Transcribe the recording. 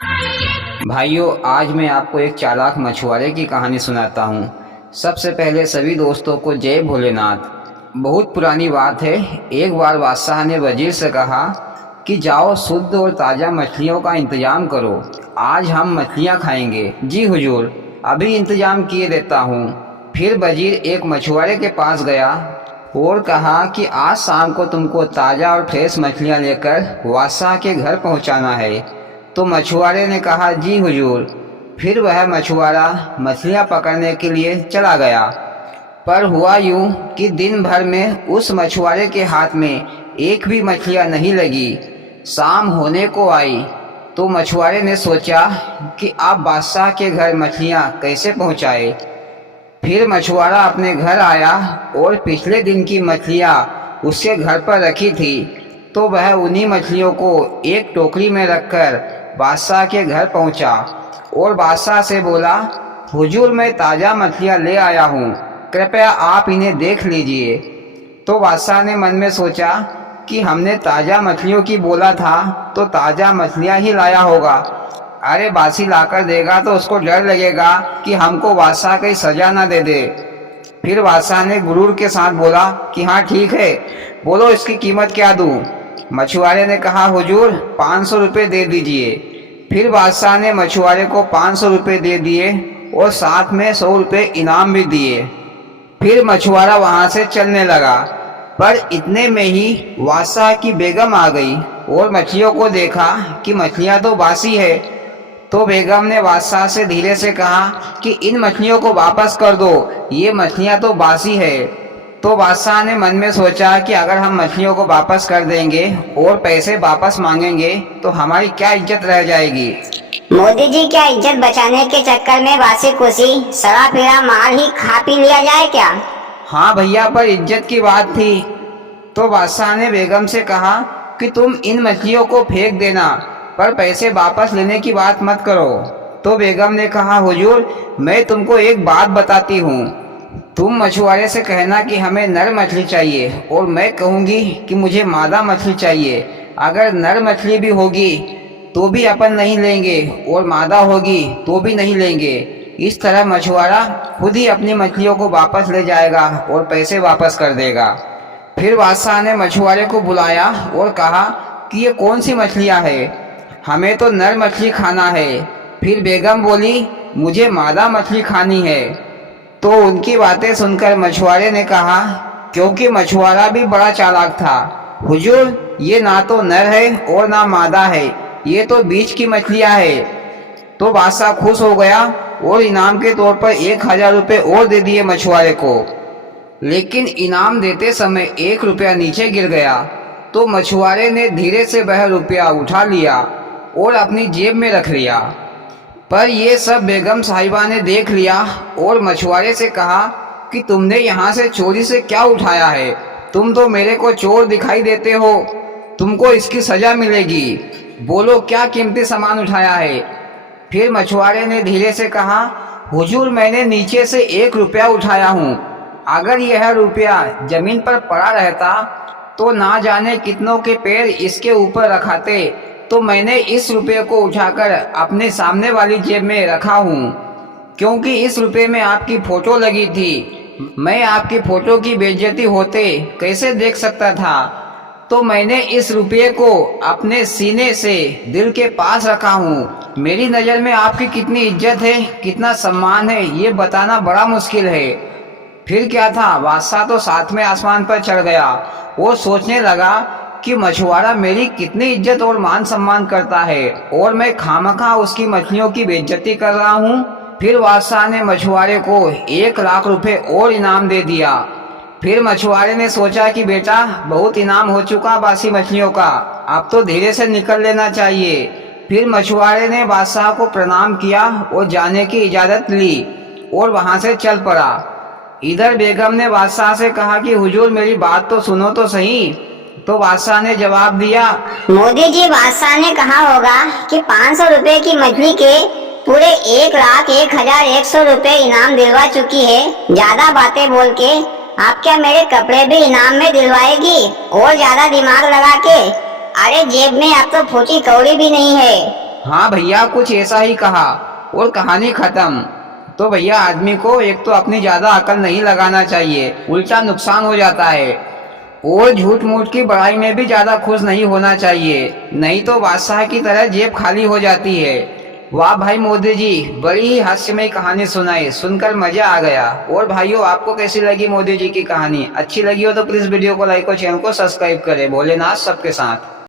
भाइयों, आज मैं आपको एक चालाक मछुआरे की कहानी सुनाता हूँ। सबसे पहले सभी दोस्तों को जय भोलेनाथ। बहुत पुरानी बात है। एक बार बादशाह ने वजीर से कहा कि जाओ शुद्ध और ताज़ा मछलियों का इंतजाम करो, आज हम मछलियाँ खाएंगे। जी हुजूर, अभी इंतजाम किए देता हूँ। फिर वजीर एक मछुआरे के पास गया और कहा कि आज शाम को तुमको ताज़ा और फ्रेश मछलियाँ लेकर बादशाह के घर पहुँचाना है। तो मछुआरे ने कहा, जी हुजूर। फिर वह मछुआरा मछलियाँ पकड़ने के लिए चला गया। पर हुआ यूं कि दिन भर में उस मछुआरे के हाथ में एक भी मछलियाँ नहीं लगी। शाम होने को आई तो मछुआरे ने सोचा कि अब बादशाह के घर मछलियाँ कैसे पहुँचाए। फिर मछुआरा अपने घर आया और पिछले दिन की मछलियाँ उसके घर पर रखी थी, तो वह उन्हीं मछलियों को एक टोकरी में रखकर बादशाह के घर पहुंचा और बादशाह से बोला, हुजूर मैं ताज़ा मछलियाँ ले आया हूँ, कृपया आप इन्हें देख लीजिए। तो बादशाह ने मन में सोचा कि हमने ताज़ा मछलियों की बोला था तो ताज़ा मछलियाँ ही लाया होगा। अरे बासी लाकर देगा तो उसको डर लगेगा कि हमको बादशाह कहीं सजा ना दे दे। फिर बादशाह ने गुरूर के साथ बोला कि हाँ ठीक है, बोलो इसकी कीमत क्या दूँ। मछुआरे ने कहा, हुजूर 500 रुपये दे दीजिए। फिर बादशाह ने मछुआरे को 500 रुपये दे दिए और साथ में 100 रुपये इनाम भी दिए। फिर मछुआरा वहाँ से चलने लगा, पर इतने में ही बादशाह की बेगम आ गई और मछलियों को देखा कि मछलियाँ तो बासी है। तो बेगम ने बादशाह से धीरे से कहा कि इन मछलियों को वापस कर दो, ये मछलियाँ तो बासी है। तो बादशाह ने मन में सोचा कि अगर हम मछलियों को वापस कर देंगे और पैसे वापस मांगेंगे तो हमारी क्या इज्जत रह जाएगी। मोदी जी, क्या इज्जत बचाने के चक्कर में बासी कुसी सड़ा पीड़ा माल ही खा पी लिया जाए क्या? हाँ भैया, पर इज्जत की बात थी। तो बादशाह ने बेगम से कहा कि तुम इन मछलियों को फेंक देना, पर पैसे वापस लेने की बात मत करो। तो बेगम ने कहा, हुजूर मैं तुमको एक बात बताती हूँ, तुम मछुआरे से कहना कि हमें नर मछली चाहिए और मैं कहूँगी कि मुझे मादा मछली चाहिए। अगर नर मछली भी होगी तो भी अपन नहीं लेंगे और मादा होगी तो भी नहीं लेंगे। इस तरह मछुआरा खुद ही अपनी मछलियों को वापस ले जाएगा और पैसे वापस कर देगा। फिर बादशाह ने मछुआरे को बुलाया और कहा कि ये कौन सी मछलियाँ है, हमें तो नर मछली खाना है। फिर बेगम बोली, मुझे मादा मछली खानी है। तो उनकी बातें सुनकर मछुआरे ने कहा, क्योंकि मछुआरा भी बड़ा चालाक था, हुजूर ये ना तो नर है और ना मादा है, ये तो बीच की मछलियाँ है। तो बादशाह खुश हो गया और इनाम के तौर पर 1000 रुपये और दे दिए मछुआरे को। लेकिन इनाम देते समय 1 रुपया नीचे गिर गया। तो मछुआरे ने धीरे से वह रुपया उठा लिया और अपनी जेब में रख लिया। पर यह सब बेगम साहिबा ने देख लिया और मछुआरे से कहा कि तुमने यहाँ से चोरी से क्या उठाया है, तुम तो मेरे को चोर दिखाई देते हो, तुमको इसकी सजा मिलेगी, बोलो क्या कीमती सामान उठाया है। फिर मछुआरे ने धीरे से कहा, हुजूर मैंने नीचे से 1 रुपया उठाया हूँ, अगर यह रुपया जमीन पर पड़ा रहता तो ना जाने कितनों के पैर इसके ऊपर रखाते, तो मैंने इस रुपये को उठाकर अपने सामने वाली जेब में रखा हूँ, क्योंकि इस रुपये में आपकी फ़ोटो लगी थी। मैं आपकी फ़ोटो की बेइज्जती होते कैसे देख सकता था, तो मैंने इस रुपये को अपने सीने से दिल के पास रखा हूँ। मेरी नज़र में आपकी कितनी इज्जत है, कितना सम्मान है, ये बताना बड़ा मुश्किल है। फिर क्या था, बादशाह तो 7वें आसमान पर चढ़ गया और सोचने लगा कि मछुआरा मेरी कितनी इज्जत और मान सम्मान करता है और मैं खामखा उसकी मछलियों की बेइज्जती कर रहा हूँ। फिर बादशाह ने मछुआरे को 1 लाख रुपए और इनाम दे दिया। फिर मछुआरे ने सोचा कि बेटा बहुत इनाम हो चुका बासी मछलियों का, अब तो धीरे से निकल लेना चाहिए। फिर मछुआरे ने बादशाह को प्रणाम किया और जाने की इजाज़त ली और वहाँ से चल पड़ा। इधर बेगम ने बादशाह से कहा कि हुजूर मेरी बात तो सुनो तो सही। तो बादशाह ने जवाब दिया, मोदी जी, बादशाह ने कहा होगा कि 500 रुपए की मछली के पूरे 1,01,100 रुपए इनाम दिलवा चुकी है। ज्यादा बातें बोल के आप क्या मेरे कपड़े भी इनाम में दिलवाएगी और ज्यादा दिमाग लगा के? अरे जेब में अब तो फूटी कौड़ी भी नहीं है। हाँ भैया, कुछ ऐसा ही कहा और कहानी खत्म। तो भैया आदमी को एक तो अपनी ज्यादा अकल नहीं लगाना चाहिए, उल्टा नुकसान हो जाता है। और झूठ मूठ की बड़ाई में भी ज्यादा खुश नहीं होना चाहिए, नहीं तो बादशाह की तरह जेब खाली हो जाती है। वाह भाई मोदी जी, बड़ी ही हास्यमय कहानी सुनाई, सुनकर मजा आ गया। और भाइयों, आपको कैसी लगी मोदी जी की कहानी? अच्छी लगी हो तो प्लीज वीडियो को लाइक और चैनल को सब्सक्राइब करें। भोलेनाथ सबके साथ।